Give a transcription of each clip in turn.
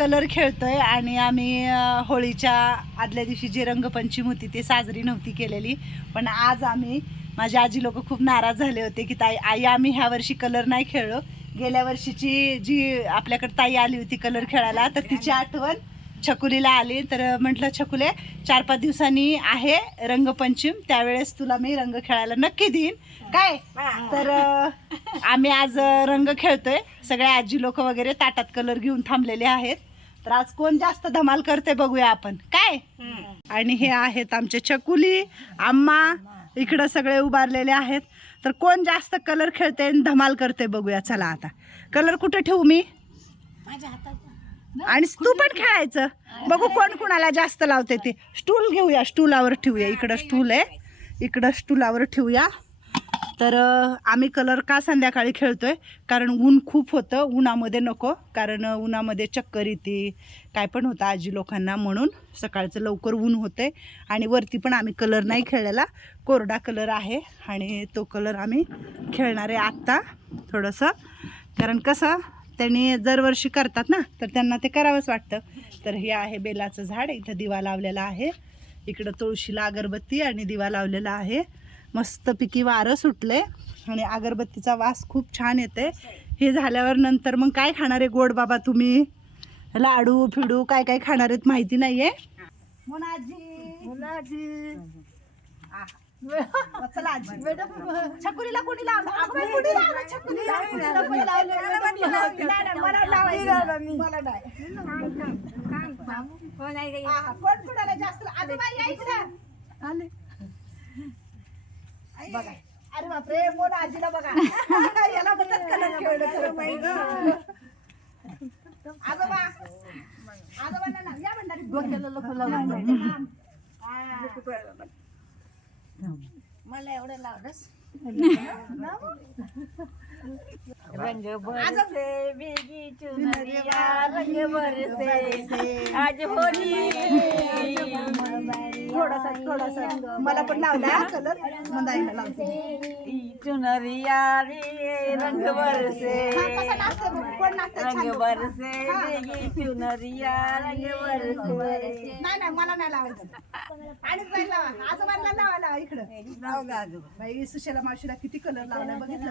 Colour खेळतोय आणि आम्ही होळीच्या आदल्या दिवशी जी रंगपंचमी होती ती साजरी नव्हती केलेली. पण आज आम्ही माझी आजी लोक खूप नाराज झाले होते की ताई आई आम्ही ह्या वर्षी कलर नाही खेळलो. गेल्या वर्षीची जी आपल्याकडे ताई आली होती कलर खेळायला तर तिची आठवण छकुलीला आली. तर म्हटलं छकुले चार पाच दिवसांनी आहे रंगपंचम त्यावेळेस तुला मी रंग खेळायला नक्की देईन. काय? तर आम्ही आज रंग खेळतोय. सगळे आजी लोक वगैरे ताटात कलर घेऊन थांबलेले आहेत. तर आज कोण जास्त धमाल करते बघूया आपण. काय? आणि हे आहेत आमचे छकुली आम्मा इकडं सगळे उभारलेले आहेत. तर कोण जास्त कलर खेळते आणि धमाल करते बघूया. चला आता. कलर कुठे ठेवू मी? आणि तू पण खेळायचं. बघू कोण कुणाला जास्त लावते ते. स्टूल घेऊया स्टूलावर ठेवूया. इकडं स्टूल आहे. इकडं स्टूलावर ठेवूया. तर आम्ही कलर का संध्याकाळी खेळतोय? कारण ऊन खूप होतं. उन्हामध्ये नको. कारण उन्हामध्ये चक्कर येते. काय पण होतं आजी लोकांना म्हणून. सकाळचं लवकर ऊन होते आणि वरती पण आम्ही कलर नाही खेळलेला. कोरडा कलर आहे. आणि तो कलर आम्ही खेळणार आहे आत्ता थोडंसं. कारण कसं त्यांनी दरवर्षी करतात ना तर त्यांना ते करावंच वाटतं. तर हे आहे बेलाचं झाड. इथं दिवा लावलेला आहे. इकडं तुळशीला अगरबत्ती आणि दिवा लावलेला आहे. मस्तपैकी वारं सुटले आणि अगरबत्तीचा वास खूप छान येते हे झाल्यावर नंतर मग काय खाणार आहे गोड बाबा तुम्ही? लाडू फिडू काय काय खाणार आहेत माहिती नाहीये? मुलाजी आहा. चला आजी. छकुलीला कोणी लावलं? अगं, बघा. अरे बापरे मोठा आजीला बघा. याला म्हणतात कलर खेळणं खरं पाहिजे आजोबा आजोबा ना या भंडारी मला एवढं लावलंस. रंग आजोबा बरसे बेगी चुनरिया रंग बरसे आज होली. थोडासा थोडासा. मला पण लावला कलर. मंदाईला लावते. चुनरिया रे रंग बरसे रंग. बरसे. बेगी चुनरिया रंग बरसे नाही नाही मला नाही लावायचं. आणि लावा आजोबांना लावा लावा इकडं. बाई सुशेला मावशीला किती कलर लावलाय बघितलं?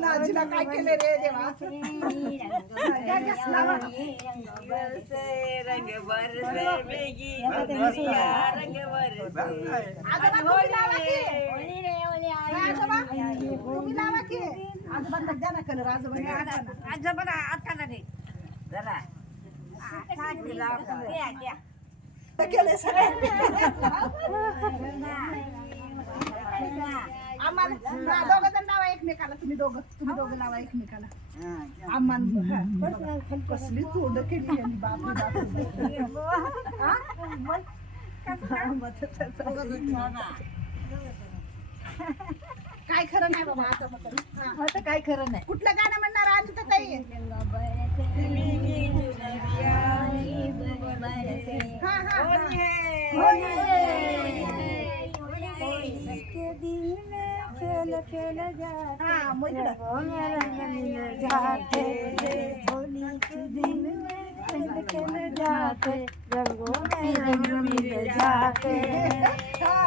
मला आजीला काय केले रे देवा आजोबा आता जरा केले सगळे आम्हाला दोघं जण लावा एकमेकाला. तुम्ही दोघं तुम्ही दोघं लावा एकमेकाला. आम्हाला कसली तोंड केली यांनी, बापरे बापरे. हा? काय? खरं नाही बाबा आता मग हा. आता काय खरं नाही. कुठलं गाणं म्हणणार आणि तर ताई? हा हा हा. हा मग इकडं. हा. सगळ्यांनी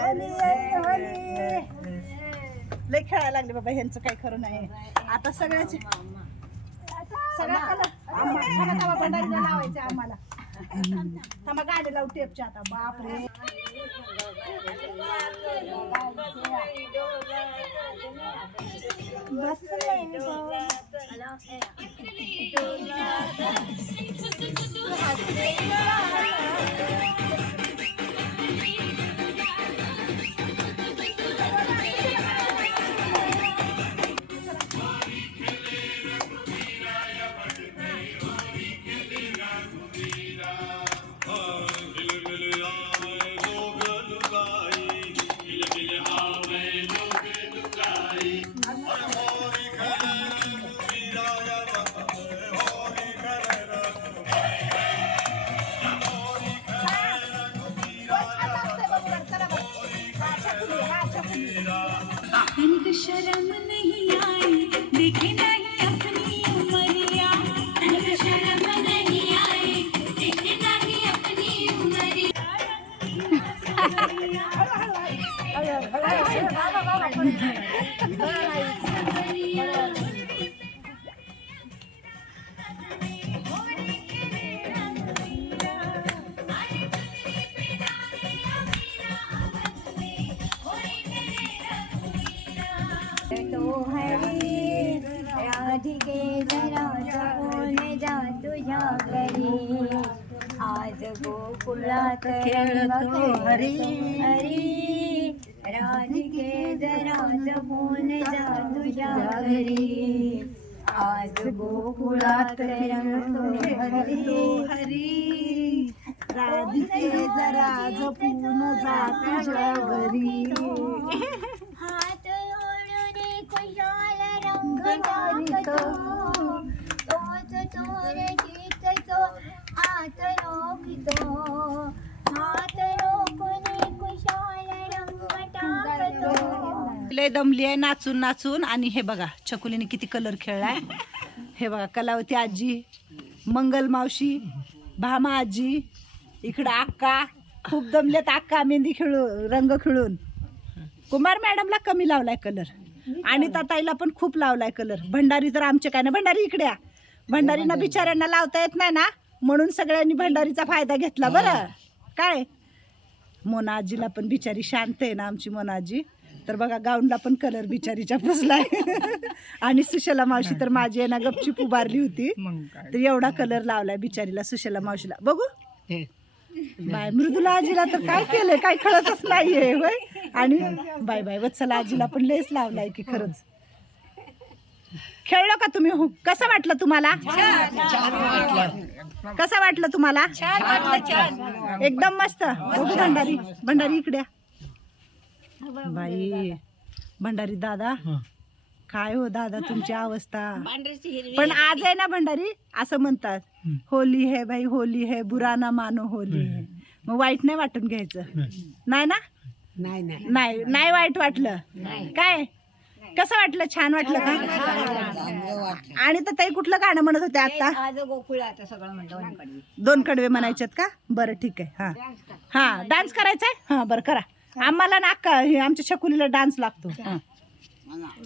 बरसे लय खेळायला लागले बाबा ह्यांचं काही खरं नाही. आता सगळ्याचे सगळ्या आम्हाला भंडारीला लावायचं आम्हाला. थांबा गाडी लावू टेपच्या आता. बापरे. इनको शर्म नहीं आई देखे नहीं अपनी उमरिया शर्म नहीं आई देखे नहीं अपनी उमरिया हरी राधिके जरा बोले जा तुझ्या घरी आज गोकुळात खेळतो हरी हरी राधिके जरा बोले जा तुझ्या घरी आज गोकुळात रंगतो हरी हरी. राधिके जरा जपून जा तुझ्या घरी. लय दमली आहे नाचून नाचून. आणि हे बघा चकुलीने किती कलर खेळलाय. हे बघा कलावती आजी मंगल मावशी भामा आजी इकडं अक्का खूप दमलेत अक्का मेहंदी खेळू रंग खेळून. कुमार मॅडमला कमी लावलाय कलर आणि ताईला पण खूप लावलाय कलर. भंडारी तर आमचे काय ना भंडारी इकडे या. भंडारीना बिचाऱ्यांना लावता येत नाही ना म्हणून सगळ्यांनी भंडारीचा फायदा घेतला बरं. काय? मोना आजीला पण बिचारी शांत आहे ना आमची मोना आजी. तर बघा गाऊनला पण कलर बिचारीच्या पुसलाय. आणि सुशला मावशी तर माझी आहे ना गपचीप उभारली होती. तर एवढा कलर लावलाय बिचारीला सुशला मावशीला. बघू. बाय. मृदुला आजीला तर काय केलंय? काय कळतच नाहीये होय? आणि बाय बाय. वत्सला आजीला पण लेस लावलाय की खरंच. खेळलो का तुम्ही? हु. कसं वाटलं तुम्हाला? कसं वाटलं तुम्हाला? एकदम मस्त. बघू भंडारी. भंडारी इकडे या. बाई. भंडारी दादा. काय हो दादा तुमची अवस्था? पण आज आहे ना भंडारी? असं म्हणतात. होली है भाई होली है बुरा ना मानो होली है. मग वाईट नाही वाटून घ्यायचं? नाही. ना? नाही नाही. वाईट वाटलं. काय? कसं वाटलं? छान वाटलं का? आणि तर ताई कुठलं गाणं म्हणत होते आता? दोन कडवे म्हणायचेत का? बरं ठीक आहे. हा. हा डान्स करायचा आहे हा बरं करा. आम्हाला ना हे आमच्या छकुलीला डान्स लागतो. हा.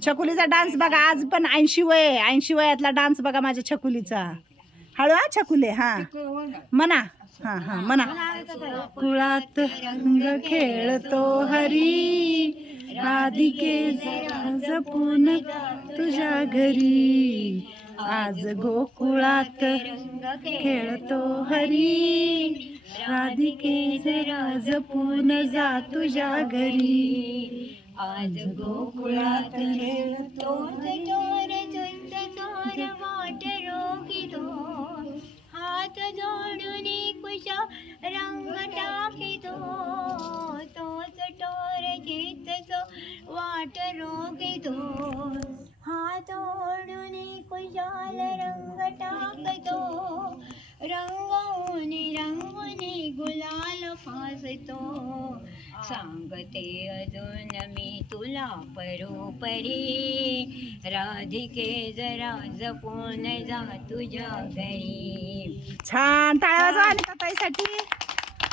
छकुलीचा डान्स बघा आज पण ऐंशी वय ऐंशी वयातला डान्स बघा माझ्या छकुलीचा. हळू हा छकुले हा. म्हणा हा हा म्हणा कुळात रंग खेळतो हरी. राधिके जपून तुझ्या घरी. आज गोकुळात खेळतो हरी. राधिके जरा जपून जा तुझ्या घरी. आज गोकुळात खेळतो चोर चुंद चोर वाट रोखितो हात जोडून कुशा रंग टाकितो तोच टोर गीतचो वाट रोखितो हात ओढून कुशाल रंग टाकतो रंगवून फासतो सांगते अजून मी तुला परोपरी. राधिके जरा जपून जा तुझ्या घरी. छान. टाळ्या ताईसाठी.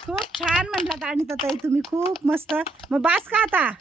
खूप छान म्हटलं आणि ताई तुम्ही. खूप मस्त. मग बास का आता?